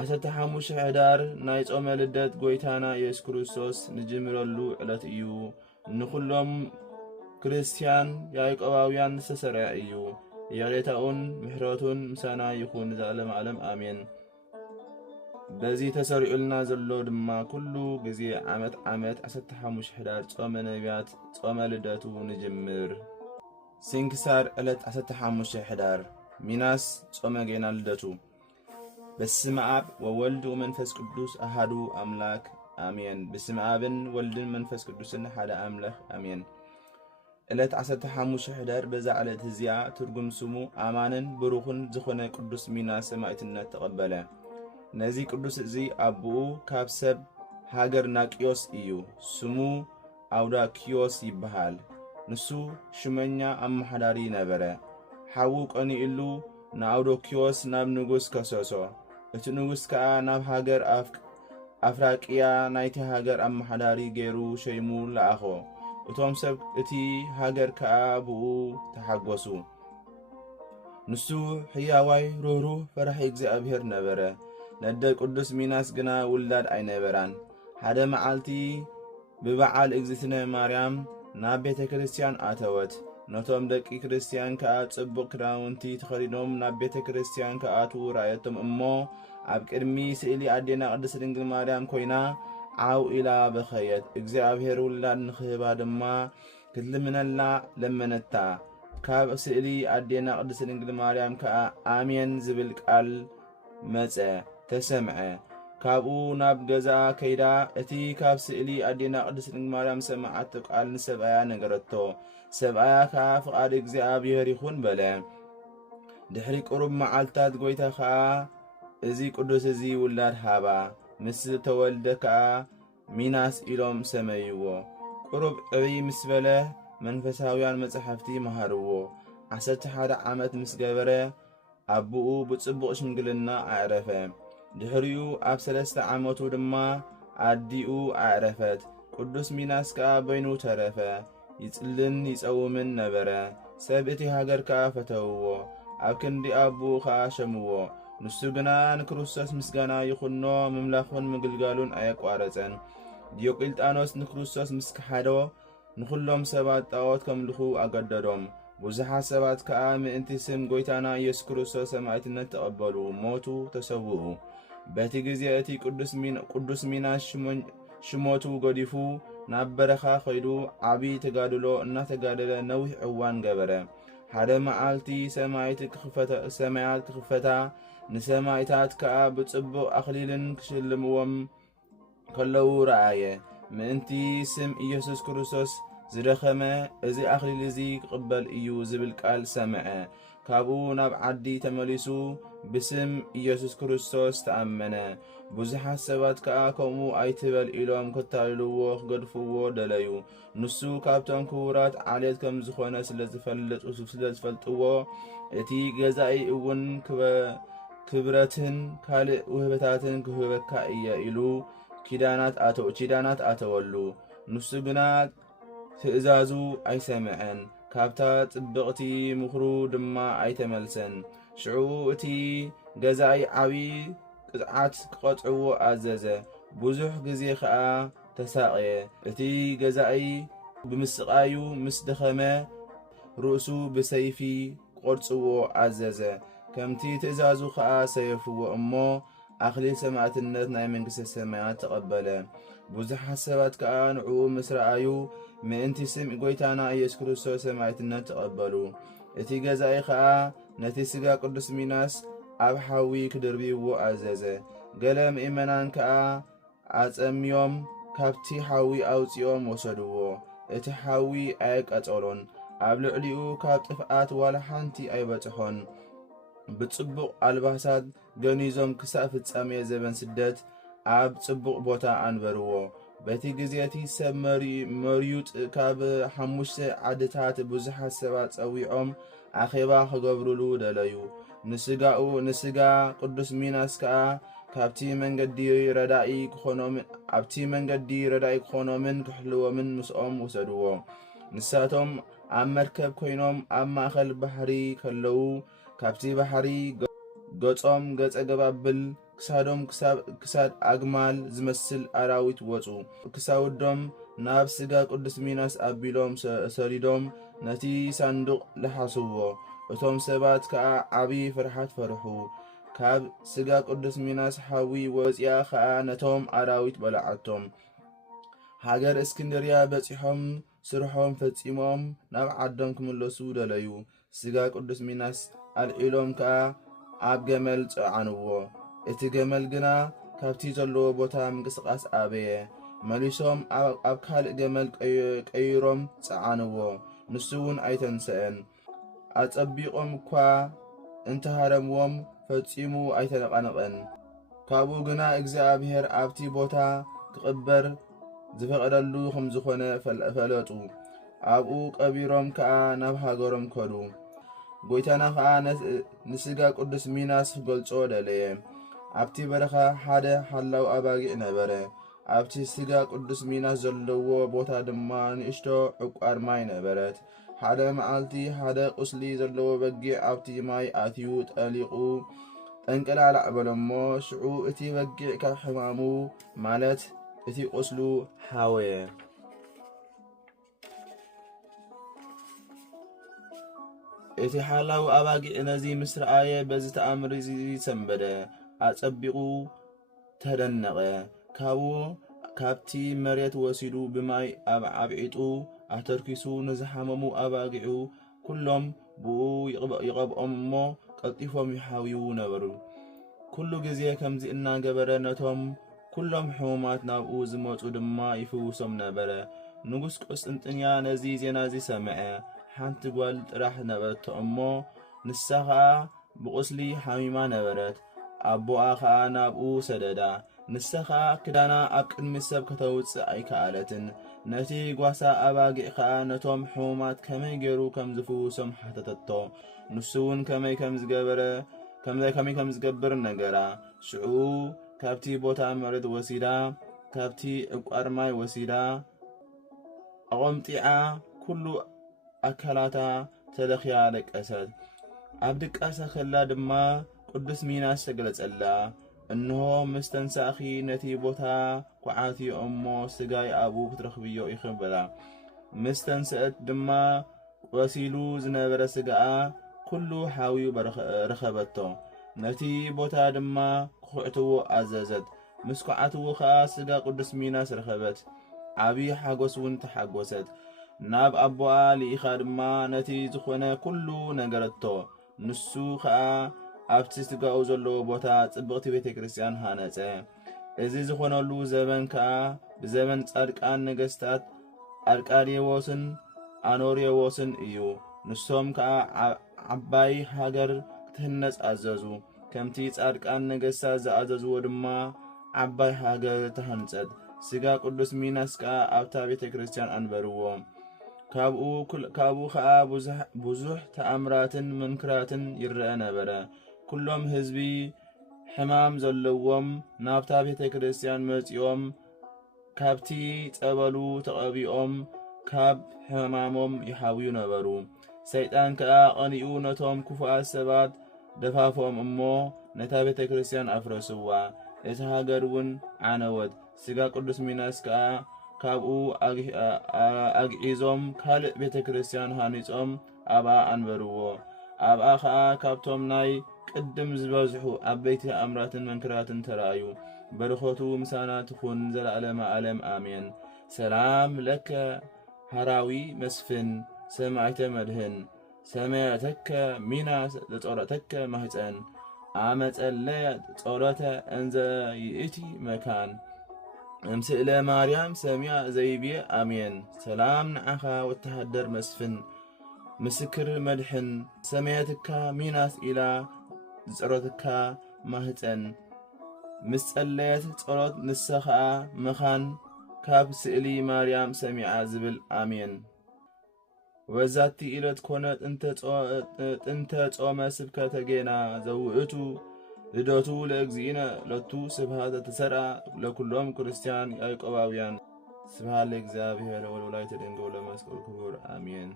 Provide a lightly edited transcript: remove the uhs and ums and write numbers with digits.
ዓሰርተ ሓሙሽተ ሕዳር ናይ ጾመ ልደት ጎይታና ኢየሱስ ክርስቶስ ንጅምረሉ ዕለት እዩ። ንኹሎም ክርስቲያን ያዕቆባውያን ዝተሰርዐ እዩ። የቕሬታኡን ምሕረቱን ምሳና ይኹን ንዘለዓለመ ዓለም አሜን። በዚ ተሰሪዑልና ዘሎ ድማ ኩሉ ግዜ ዓመት 15 ሕዳር ጾመ ነቢያት ጾመ ልደቱ ንጅምር። ስንክሳር ዕለት 15 ሕዳር ሚናስ ጾመ ጌና ልደቱ። በስመ አብ ወወልድ ወመንፈስ ቅዱስ አሃዱ አምላክ አሜን። በስመ አብን ወልድን መንፈስ ቅዱስን ሓደ አምላክ አሜን። ዕለት 15 ሕዳር በዛ ዕለት እዚኣ ትርጉም ስሙ አማንን ብሩኽን ዝኾነ ቅዱስ ሚናስ ሰማዕትነት ተቐበለ። ነዚ ቅዱስ እዚ አብኡ ካብ ሰብ ሃገር ናቂዮስ እዩ። ስሙ አውዳኪዮስ ይበሃል። ንሱ ሽመኛ አመሓዳሪ ነበረ። ሓዉ ቀኒኢሉ ንአውዶኪዮስ ናብ ንጉስ ከሰሶ። እቲ ንጉስ ከዓ ናብ ሃገር አፍራቅያ ናይቲ ሃገር አመሓዳሪ ገይሩ ሸይሙ ለኣኾ። እቶም ሰብ እቲ ሃገር ከዓ ብኡ ተሓጐሱ። ንሱ ሕያዋይ ሩህሩህ ፈራሒ እግዚአብሔር ነበረ። ነደ ቅዱስ ሚናስ ግና ውላድ ኣይነበራን። ሓደ መዓልቲ ብበዓል እግዝእትነ ማርያም ናብ ቤተ ክርስቲያን ኣተወት። ነቶም ደቂ ክርስቲያን ከዓ ጽቡቕ ክዳውንቲ ተኸዲኖም ናብ ቤተ ክርስቲያን ከኣትዉ ራእየቶም እሞ ኣብ ቅድሚ ስእሊ ኣዴና ቅድስት ድንግል ማርያም ኮይና ዓው ኢላ በኸየት። እግዚአብሔር ውላድ ንኽህባ ድማ ክትልምነላ ለመነታ። ካብ ስእሊ ኣዴና ቅድስት ድንግል ማርያም ከዓ አሜን ዝብል ቃል መጸ ተሰምዐ። ካብኡ ናብ ገዛ ከይዳ እቲ ካብ ስእሊ ኣዴና ቅድስት ድንግል ማርያም ሰማዓቶ ቃል ንሰብኣያ ነገረቶ። ሰብኣያ ከዓ ፍቓድ እግዚአብሔር ይኹን በለ። ድሕሪ ቁሩብ መዓልታት ጎይታ ከዓ እዚ ቅዱስ እዚ ውላድ ሃባ። ምስ ተወልደ ከዓ ሚናስ ኢሎም ሰመይዎ። ቁሩብ ዕብይ ምስ በለ መንፈሳውያን መጻሕፍቲ መሃርዎ። 11 ዓመት ምስ ገበረ ኣቦኡ ብጽቡቕ ሽምግልና ኣዕረፈ። ድሕሪኡ ኣብ 3 ዓመቱ ድማ ኣዲኡ ኣዕረፈት። ቅዱስ ሚናስ ከዓ በይኑ ተረፈ። ይጽልን ይጸውምን ነበረ። ሰብ እቲ ሃገር ከዓ ፈተውዎ። ኣብ ክንዲ ኣቦኡ ከዓ ሸምዎ። ንሱ ግና ንክርስቶስ ምስጋና ይኹኖ ምምላኹን ምግልጋሉን ኣየቋረጸን። ዲዮቅልጣኖስ ንክርስቶስ ምስ ከሓዶ ንኹሎም ሰባት ጣዖት ከምልኹ ኣገደዶም። ብዙሓት ሰባት ከዓ ምእንቲ ስም ጎይታና ኢየሱስ ክርስቶስ ሰማዕትነት ተቐበሉ፣ ሞቱ፣ ተሰውኡ። በቲ ግዜ እቲ ቅዱስ ሚናስ ሽሞቱ ገዲፉ ናብ በረኻ ኸይዱ ዓብይ ተጋድሎ እናተጋደለ ነዊሕ እዋን ገበረ። ሓደ መዓልቲ ሰማያት ክኽፈታ ንሰማይታት ከዓ ብጽቡቕ ኣኽሊልን ክሽልምዎም ከለዉ ረአየ። ምእንቲ ስም ኢየሱስ ክርስቶስ ዝደኸመ እዚ ኣኽሊል እዚ ክቕበል እዩ ዝብል ቃል ሰምዐ። ካብኡ ናብ ዓዲ ተመሊሱ ብስም ኢየሱስ ክርስቶስ ተኣመነ። ብዙሓት ሰባት ከዓ ከምኡ ኣይትበል ኢሎም ከታልልዎ ክገድፍዎ ደለዩ። ንሱ ካብቶም ክቡራት ዓሌት ከም ዝኾነ ስለዝፈልጥዎ እቲ ገዛኢ እውን ክብረትን ካልእ ውህበታትን ክህበካ እየ ኢሉ ኪዳናት ኣተወሉ። ንሱ ግና ትእዛዙ ኣይሰምዐን፣ ካብታ ጽብቕቲ ምኽሩ ድማ ኣይተመልሰን። ሽዑ እቲ ገዛኢ ዓብይ ቅጥዓት ክቐጥዕዎ ኣዘዘ። ብዙሕ ግዜ ከዓ ተሳቐየ። እቲ ገዛኢ ብምስቓዩ ምስ ደኸመ ርእሱ ብሰይፊ ክቖርጽዎ ኣዘዘ። ከምቲ ትእዛዙ ከዓ ሰየፍዎ እሞ ኣኽሊል ሰማዕትነት ናይ መንግሥተ ሰማያት ተቐበለ። ብዙሓት ሰባት ከዓ ንዕኡ ምስ ረኣዩ ምእንቲ ስም ጎይታና ኢየሱስ ክርስቶስ ሰማዕትነት ተቐበሉ። እቲ ገዛኢ ከዓ ነቲ ሥጋ ቅዱስ ሚናስ ኣብ ሓዊ ክድርብይዎ ኣዘዘ። ገለ ምእመናን ከዓ ኣጸምዮም ካብቲ ሓዊ ኣውፂኦም ወሰድዎ። እቲ ሓዊ ኣየቃጸሎን፣ ኣብ ልዕሊኡ ካብ ጥፍኣት ዋላ ሓንቲ ኣይበጽሖን። ብጽቡቕ ኣልባሳት ገኒዞም ክሳብ ፍጻሜ ዘበን ስደት ኣብ ጽቡቕ ቦታ ኣንበርዎ። በቲ ግዜቲ ሰብ መርዩጥ ካብ 5 ዓድታት ብዙሓት ሰባት ጸዊዖም ኣኼባ ክገብሩሉ ደለዩ። ንስጋ ቅዱስ ሚናስ ከዓ ካብቲ መንገዲ ረዳኢ ክኾኖምን ክሕልዎምን ምስኦም ወሰድዎ። ንሳቶም ኣብ መርከብ ኮይኖም ኣብ ማእኸል ባሕሪ ከለዉ ካብቲ ባሕሪ ገጾም ገጸ ገባብል ክሳዶም ክሳድ አግማል ዝመስል አራዊት ወፁ። ክሳውዶም ናብ ስጋ ቅዱስ ሚናስ አቢሎም ሰሪዶም ነቲ ሳንዱቕ ለሓስዎ። እቶም ሰባት ከዓ ዓብዪ ፍርሃት ፈርሑ። ካብ ስጋ ቅዱስ ሚናስ ሓዊ ወፂያ ከዓ ነቶም አራዊት በላዓቶም። ሃገር እስክንድርያ በፂሖም ስርሖም ፈጺሞም ናብ ዓዶም ክምለሱ ደለዩ። ስጋ ቅዱስ ሚናስ አልዒሎም ከዓ ኣብ ገመል ጸዓንዎ። እቲ ገመል ግና ካብቲ ዘለዎ ቦታ ምንቅስቓስ ኣበየ። መሊሶም ኣብ ካልእ ገመል ቀይሮም ጸዓንዎ። ንሱ እውን ኣይተንስአን። ኣጸቢቖም እኳ እንተሃረምዎም ፈጺሙ ኣይተነቓነቐን። ካብኡ ግና እግዚኣብሔር ኣብቲ ቦታ ክቕበር ዝፈቐደሉ ከም ዝኾነ ፈለጡ። ኣብኡ ቀቢሮም ከዓ ናብ ሃገሮም ከዱ። ጎይታና ከዓ ንስጋ ቅዱስ ሚናስ ክገልጾ ደለየ። ኣብቲ በረኻ ሓደ ሓላው ኣባጊዕ ነበረ። ኣብቲ ስጋ ቅዱስ ሚናስ ዘለዎ ቦታ ድማ ንእሽቶ ዕቋር ማይ ነበረት። ሓደ መዓልቲ ሓደ ቁስሊ ዘለዎ በጊዕ ኣብቲ ማይ ኣትዩ ጠሊቑ ጠንቀላላዕ በሎሞ። ሽዑ እቲ በጊዕ ካብ ሕማሙ ማለት እቲ ቁስሉ ሓወየ። እቲ ሓላው ኣባጊዕ ነዚ ምስ ረኣየ በዚ ተኣምር እዚ ሰንበደ፣ ኣጸቢቑ ተደነቐ። ካብቲ መሬት ወሲዱ ብማይ ኣብ ዓብዒጡ ኣተርኪሱ ንዝሓመሙ ኣባጊዑ ኩሎም ብኡ ይቐብኦም እሞ ቀልጢፎም ይሓውዩ ነበሩ። ኩሉ ግዜ ከምዚ እናገበረ ነቶም ኩሎም ሕሙማት ናብኡ ዝመፁ ድማ ይፍውሶም ነበረ። ንጉስ ቁስጥንጥንያ ነዚ ዜና እዚ ሰምዐ። ሓንቲ ጓል ጥራሕ ነበረቶ እሞ ንሳ ከዓ ብቁስሊ ሓሚማ ነበረት። ኣቦኣ ከዓ ናብኡ ሰደዳ። ንሳ ከዓ ክዳና ኣብ ቅድሚ ሰብ ከተውፅእ ኣይከኣለትን። ነቲ ጓሳ ኣባጊዕ ከዓ ነቶም ሕሙማት ከመይ ገይሩ ከም ዝፍውሶም ሓተተቶ። ንሱ እውን ከመይ ከም ዝገብር ነገራ። ሽዑ ካብቲ ቦታ መሬት ወሲዳ ካብቲ ዕቋር ማይ ወሲዳ ኣቆምጢዓ ኩሉ ኣካላታ ተለኽያ ደቀሰት። ኣብ ድቃሳ ከላ ድማ ቅዱስ ሚናስ ተገለጸላ። እንሆ ምስ ተንሳኺ ነቲ ቦታ ኳዓትዮ እሞ ስጋይ ኣብኡ ክትረኽብዮ ኢኽን በላ። ምስ ተንስአት ድማ ቆሲሉ ዝነበረ ስጋኣ ኩሉ ሓዊዩ ረኸበቶ። ነቲ ቦታ ድማ ክኹዕትዎ ኣዘዘት። ምስ ኳዓትዎ ከዓ ስጋ ቅዱስ ሚናስ ረኸበት። ዓብዪ ሓጎስ እውን ተሓጐሰት። ናብ ኣቦኣ ልኢኻ ድማ ነቲ ዝኾነ ኩሉ ነገረቶ። ንሱ ከዓ ኣብቲ ስጋኡ ዘለዎ ቦታ ጽብቕቲ ቤተ ክርስቲያን ሃነጸ። እዚ ዝኾነሉ ዘመን ከዓ ብዘመን ጻድቃን ነገሥታት ኣርቃዴዎስን ኣኖሬዎስን እዩ። ንሶም ከዓ ዓባይ ሃገር ክትህነጽ ኣዘዙ። ከምቲ ጻድቃን ነገሥታት ዝኣዘዝዎ ድማ ዓባይ ሃገር ተሃንጸት። ስጋ ቅዱስ ሚናስ ከዓ ኣብታ ቤተ ክርስቲያን ኣንበርዎ። ካብኡ ከዓ ብዙሕ ተኣምራትን መንክራትን ይርአ ነበረ። ኩሎም ህዝቢ ሕማም ዘለዎም ናብታ ቤተ ክርስቲያን መጺኦም ካብቲ ጸበሉ ተቐቢኦም ካብ ሕማሞም ይሓውዩ ነበሩ። ሰይጣን ከዓ ቐኒኡ ነቶም ክፉኣት ሰባት ደፋፎም እሞ ነታ ቤተ ክርስቲያን ኣፍረስዋ። እቲ ሃገር እውን ዓነወት። ስጋ ቅዱስ ሚናስ ከዓ ካብኡ ኣግዒዞም ካልእ ቤተ ክርስቲያን ሃኒጾም ኣብኣ ኣንበርዎ። ኣብኣ ከዓ ካብቶም ናይ ቅድም ዝበዝሑ ዓበይቲ ኣምራትን መንክራትን ተረኣዩ። በረኸቱ ምሳና ትኹን ዘለዓለመ ዓለም ኣሜን። ሰላም ለከ ሃራዊ መስፍን ሰማዕተ መድህን ሰማያተከ ሚናስ ዘጾረተከ ማህፀን አመጸለየ ጾረተ እንዘ ይእቲ መካን እምስእለ ማርያም ሰሚያ ዘይብየ አሜን። ሰላም ንዓኻ ወተሃደር መስፍን ምስክር መድሕን ሰማያትካ ሚናስ ኢላ ዝጸረተካ ማህፀን ምስ ጸለየት ጸሎት ንስኻ መኻን ካብ ስእሊ ማርያም ሰሚዓ ዝብል አሜን። ወዛቲ ኢለት ኮነ ጥንተ ጾመ ስብከተ ጌና ዘውእቱ ልደቱ ለእግዚእነ ለቱ ስብሃተ ተሰርዓ ለኩሎም ክርስቲያን ያዕቆባውያን። ስብሃት ለእግዚአብሔር ወለወላዲቱ ድንግል ወለመስቀሉ ክቡር አሜን።